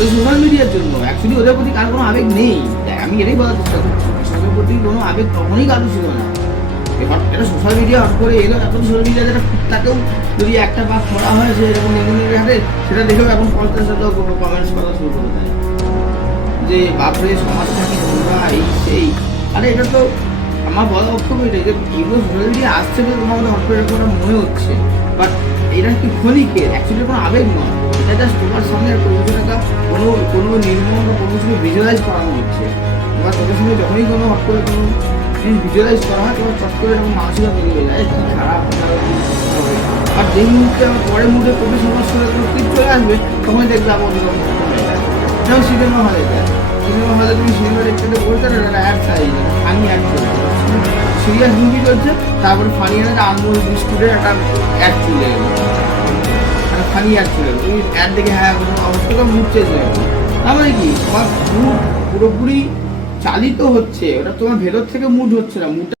ওই সোশ্যাল মিডিয়ার জন্য। অ্যাকচুয়ালি ওদের প্রতি কার কোনো আবেগ নেই। আমি এটাই বলার চেষ্টা করছি, কৃষ্ণকের প্রতি কোনো আবেগ তখনই কারো ছিল না। এটা সোশ্যাল মিডিয়া হট করে এলো, এখন সোশ্যাল মিডিয়া যেটা তাকেও যদি একটা বাস করা হয় যে এরকম নেমুনের হাতে, সেটা দেখেও এখন 50,000 কমেন্টস করা শুরু করে দেয় যে বাপরে সমাজটা কি নোংরা, এই সেই। আরে এটা তো আমার বলা বক্তব্য এটাই যে এগুলো সোশ্যাল মিডিয়া আসছে বলে তোমার মধ্যে হট করে এরকম মনে হচ্ছে, বাট এটা কি ক্ষণিকের, অ্যাকচুয়ালি কোনো আবেগ নয়। এটা জাস্ট তোমার সামনে কোনো নির্মম বা কোনো কিছু ভিজুয়ালাইজ করানো হচ্ছে। তোমার চোখের সঙ্গে যখনই কোনো হট করে কোনো জিনিস ভিজুয়ালাইজ করা হয়, তোমার চট করে এরকম মানসিকতা তৈরি হয়ে যায়, কি খারাপ হবে। আর যেই মুহূর্তে আমার পরের মুহূর্তে কবি সমস্যা কোনো ক্লিপ চলে আসবে, তখন দেখবে আবার অন্যরকম হয়ে যায়। যেমন সিনেমা হলে যায়, সিনেমা হলে তুমি সিনেমা দেখতে বলতে না, একটা অ্যাড চাই, ফানি অ্যাড চলছে, সিরিয়াস মুভি চলছে, তারপরে ফানি একটা আমুল বিস্কুটের একটা অ্যাড চলে গেল, একটা ফানি অ্যাড চলে গেল। তুমি অ্যাড দেখে হ্যাঁ অবশ্যই মুড চেঞ্জ হয়ে গেল। তার মানে কি তোমার মুড পুরোপুরি চালিত হচ্ছে, ওটা তোমার ভেতর থেকে মুড হচ্ছে না, মুড